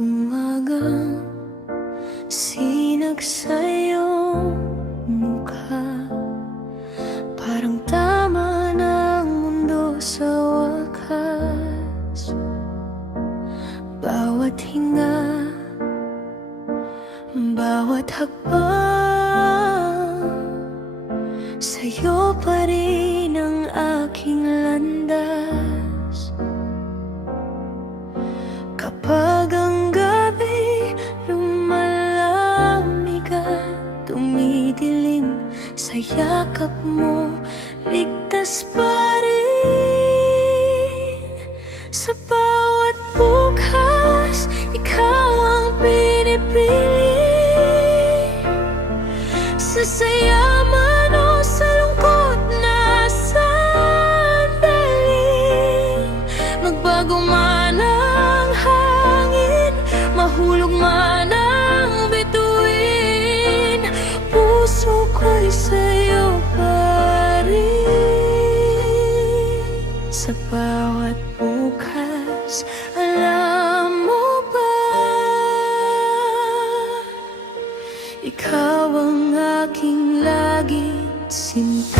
umagang sinag sa'yong mukha, parang tama na ang mundo sa wakas. Bawat hinga, bawat hakbang, sa'yo pa rin ang aking landas. Kapag ang gabi lumalamig at tumidilim, sa yakap mo ligtas pa rin. Sa bawat bukas, ikaw ang pinipili. Sa saya man o sa lungkot na sandali, magbago man ang hangin, mahulog man ang bituin, puso ko'y sa'yo pa rin. Sa bawat bukas, alam mo ba, ikaw ang aking laging sinta.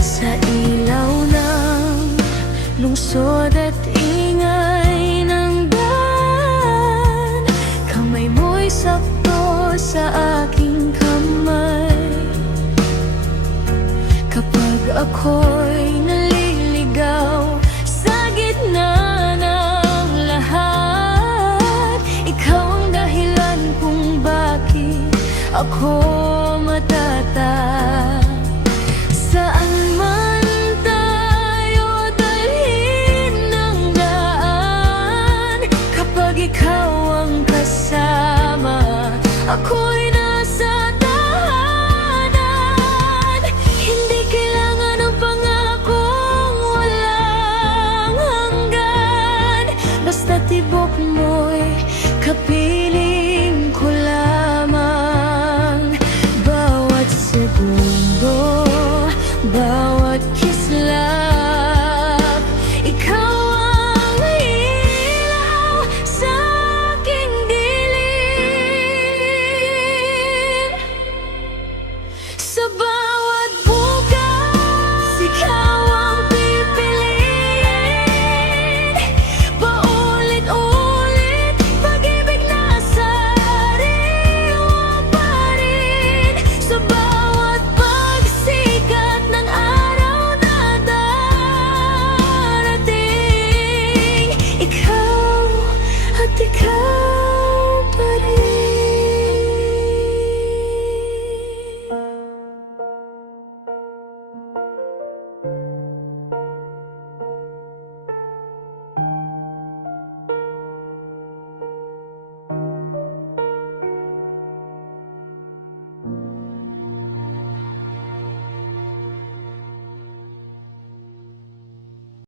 Sa ilaw ng lungsod at ingay ng daan, kamay mo'y sakto sa aking kamay. Kapag ako'y naliligaw sa gitna ng lahat, ikaw ang dahilan kung bakit ako matatag. Saan man tayo dalhin ng daan, kapag ikaw ang kasama, ako'y